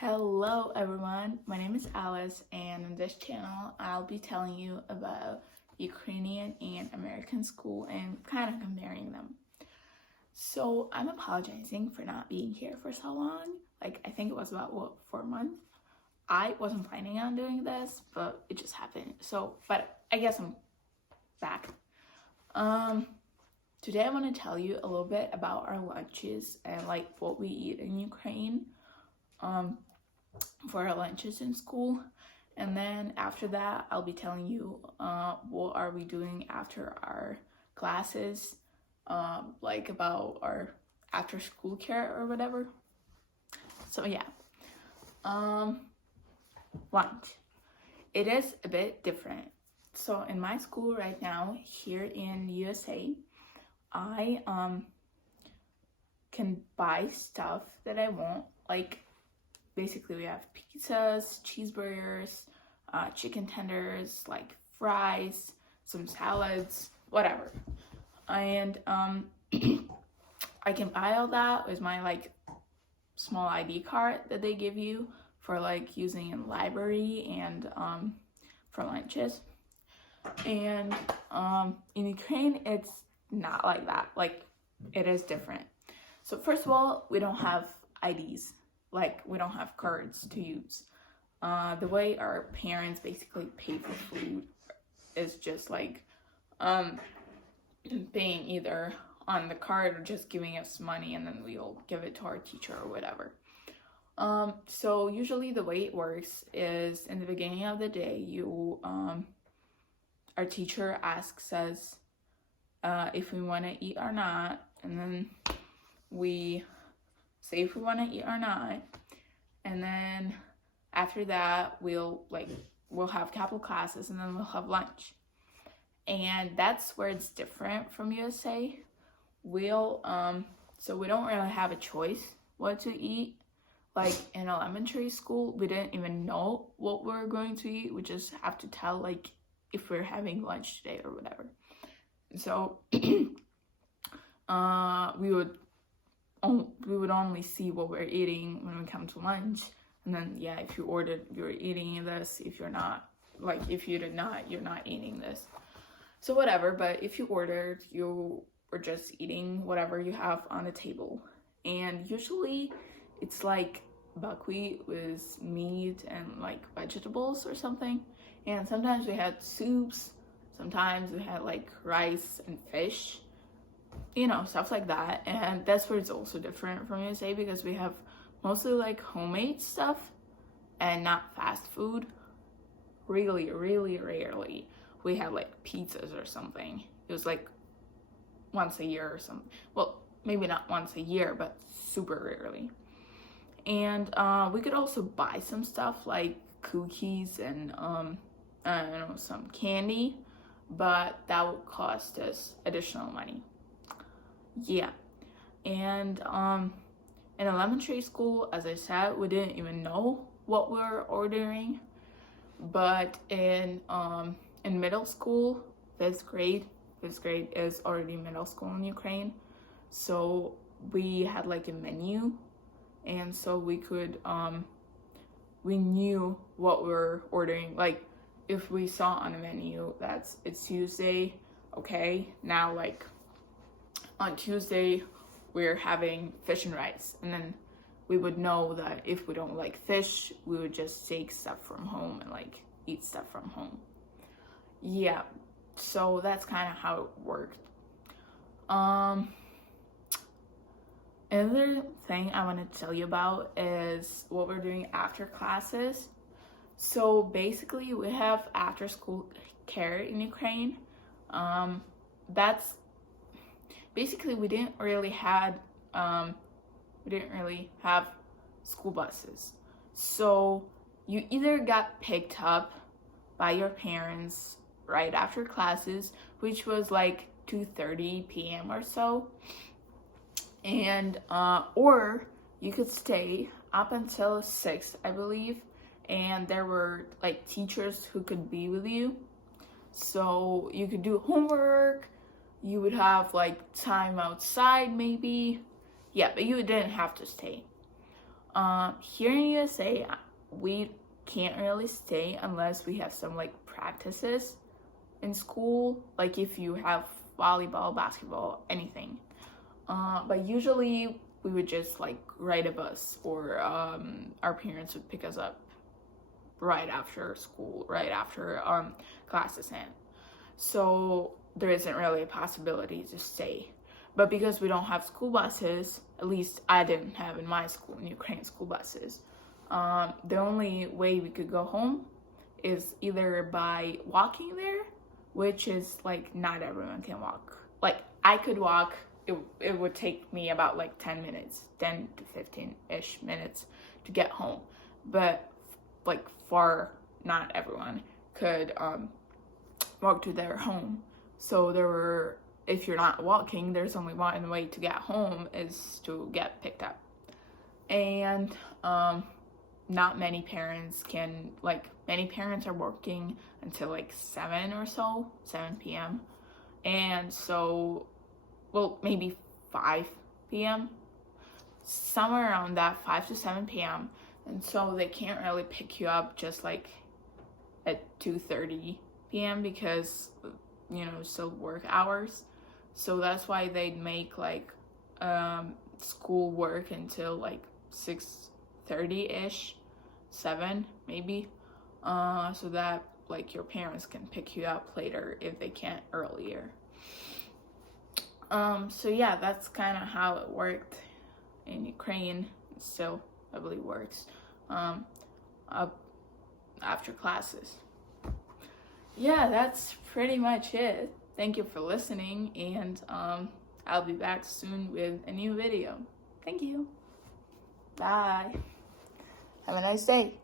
Hello everyone, my name is Alice, and on this channel I'll be telling you about Ukrainian and American school and kind of comparing them. So I'm apologizing for not being here for so long. I think it was about 4 months. I wasn't planning on doing this, but it just happened. But I guess I'm back. Today I want to tell you a little bit about our lunches and what we eat in Ukraine. For our lunches in school, and then after that I'll be telling you what are we doing after our classes, about our after school care or whatever. So yeah, lunch, it is a bit different. So in my school right now here in USA, I can buy stuff that I want. Basically, we have pizzas, cheeseburgers, chicken tenders, fries, some salads, whatever. And I can buy all that with my small ID card that they give you for using in library and for lunches. And in Ukraine, it's not like that. It is different. So first of all, we don't have IDs. We don't have cards to use. The way our parents basically pay for food is just paying either on the card or just giving us money, and then we'll give it to our teacher or whatever. So usually the way it works is in the beginning of the day, our teacher asks us if we want to eat or not, and then we say if we want to eat or not, and then after that we'll have couple classes, and then we'll have lunch. And that's where it's different from USA. So we don't really have a choice what to eat. In elementary school, we didn't even know what we were going to eat. We just have to tell if we're having lunch today or whatever. So we would only see what we're eating when we come to lunch, and then if you ordered, you're eating this. If you're not, if you did not, you're not eating this. So whatever. But if you ordered, you were just eating whatever you have on the table. And usually it's buckwheat with meat and vegetables or something. And sometimes we had soups, sometimes we had rice and fish, stuff like that. And that's where it's also different from USA, because we have mostly homemade stuff and not fast food. Really, really rarely we have pizzas or something. It was once a year or something. Well, maybe not once a year, but super rarely. And we could also buy some stuff like cookies and I don't know, some candy, but that would cost us additional money. Yeah. And in elementary school, as I said, we didn't even know what we were ordering. But in middle school, fifth grade is already middle school in Ukraine, so we had a menu, and so we could we knew what we were ordering. If we saw on the menu it's Tuesday, okay, now on Tuesday we're having fish and rice, and then we would know that if we don't like fish, we would just take stuff from home and eat stuff from home. Yeah, so that's kind of how it worked. Another thing I want to tell you about is what we're doing after classes. So basically we have after school care in Ukraine. That's basically we didn't really have school buses. So you either got picked up by your parents right after classes, which was 2:30 p.m. or so, and or you could stay up until 6, I believe, and there were teachers who could be with you, so you could do homework. You would have time outside maybe, but you didn't have to stay. Here in USA, we can't really stay unless we have some like practices in school, like if you have volleyball, basketball, anything. But usually we would just like ride a bus, or our parents would pick us up right after school, right after classes end. So there isn't really a possibility to stay. But because we don't have school buses, at least I didn't have in my school, in Ukraine, school buses, the only way we could go home is either by walking there, which is like not everyone can walk. Like I could walk, it would take me about like 10 minutes, 10 to 15-ish minutes to get home. But like not everyone could walk to their home. So if you're not walking, there's only one way to get home, is to get picked up. And not many parents can, like many parents are working until like 7 p.m. And so, well, maybe 5 p.m. somewhere around that, 5 to 7 p.m. And so they can't really pick you up just like at 2:30 p.m. because, you know, still work hours. So that's why they'd make like school work until like 6:30-ish, 7 maybe, so that like your parents can pick you up later if they can't earlier. So yeah, that's kind of how it worked in Ukraine. It still, I believe, works up after classes. Yeah, that's pretty much it. Thank you for listening, and I'll be back soon with a new video. Thank you. Bye. Have a nice day.